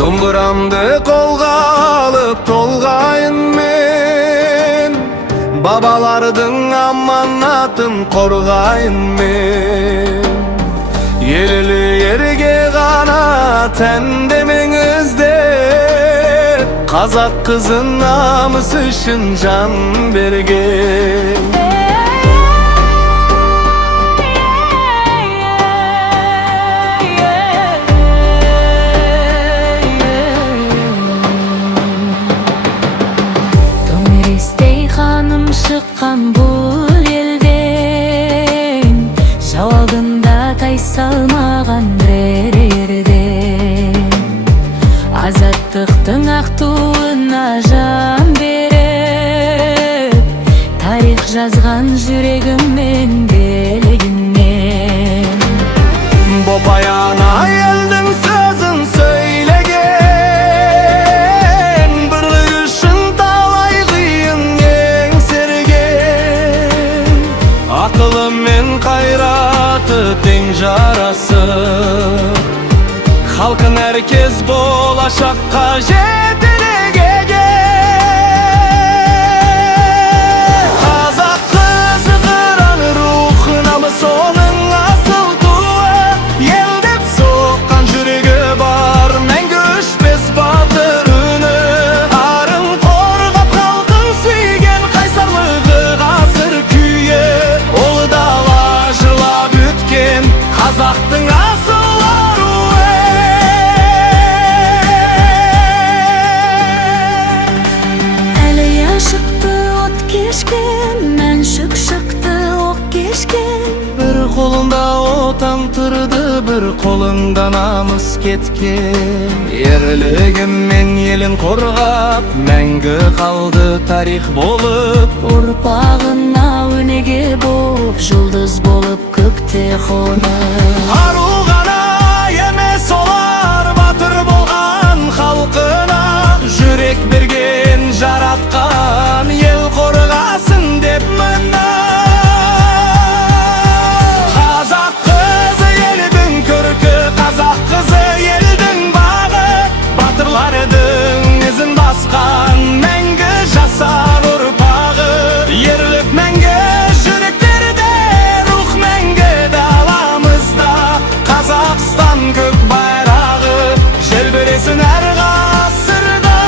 Домбырамды колга алып толгайын мен, бабалардын аманатын коргайын мен. Елили ерге гана тән демеңиз деп, казак кызын намыс үчүн жан берген. Шыққан бұл елден, жау алдында тайсалмаған бірер ерден. Азаттықтың ақ туына жан беріп, тарих жазған жүрегіммен белгінен. Бопаяна елдің сөзін сөйлеген, бірлік үшін талай қиын еңсерген. Ақылы мен қайраты тең жарасып, халқын әркез болашаққа жетелеген. Қазақ қызы қыран рух, намыс оның асыл туы. Ел деп соққан жүрегі бар, мәңгі өшпес батыр үні. Арын қорғап халқын сүйген, қайсарлығы ғасыр күйі. Ол дала жырлап өткен қазақтың асыл аруы. Әлі шықты от кешкен, мәншүк шықты оқ кешкен. Bir қолында отан тұрды, бір қолында намыс кеткен. Ерлігімен елін қорғап, мәңгі қалды тарих болып. Ұрпағына өнеге боп, жұлдыз болып көкте қонып. Ару ғана емес олар, батыр болған халқына. Жүрек берген, жаратқан, ел қорғасын деп мына. Қазақ қызы елдің көркі, қазақ қызы елдің бағы. Батырлардың ізін басқан, мәңгі жасар ұрпағы. Ерлік мәңгі жүректерде, рух мәңгі даламызда. Қазақстан көк байрағы желбіресін әр ғасырда.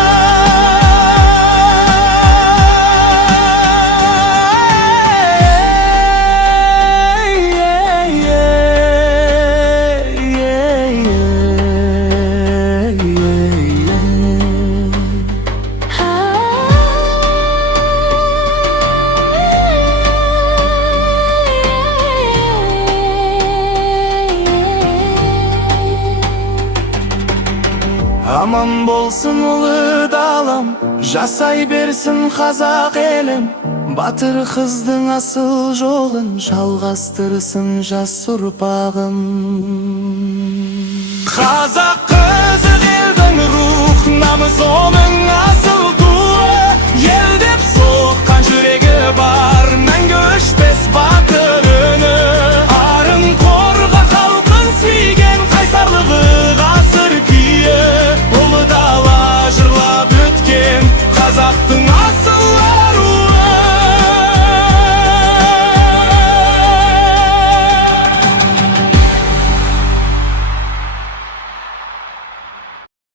Аман болсын ұлы далам, жасай берсін қазақ елім. Батыр қыздың асыл жолын жалғастырсын жас ұрпағым. Қазақ қызы елдің рух, намыс оның асыл туы. Ел деп соққан жүрегі бар, мәңгі өшпес батыр үні. Арын қорға халқын сүйген, қайсарлығы ғасыр күйі. Ұлы дала жырлап өткен қазақтың